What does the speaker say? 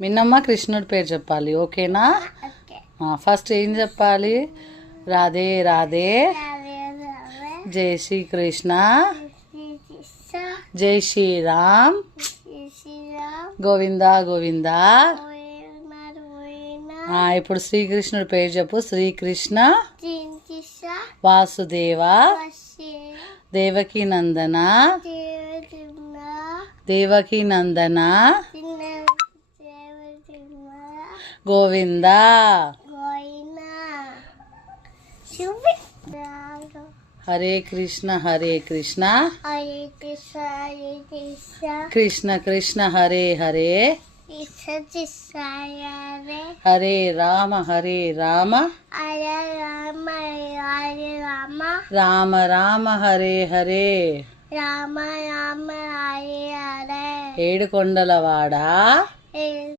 మిన్నమ్మ కృష్ణుడి పేరు చెప్పాలి, ఓకేనా? ఫస్ట్ ఏం చెప్పాలి? రాధే రాధే, జై శ్రీ కృష్ణ, జై శ్రీరామ్, గోవిందా గోవిందా. ఇప్పుడు శ్రీకృష్ణుడి పేరు చెప్పు. శ్రీకృష్ణ వాసుదేవ, దేవకీ నందన, దేవకీ నందన, గోవిందా. హరే కృష్ణ హరే కృష్ణ, కృష్ణ కృష్ణ హరే హరే, హరే రామ రామ రామ హరే హరే. ఏడుకొండలవాడా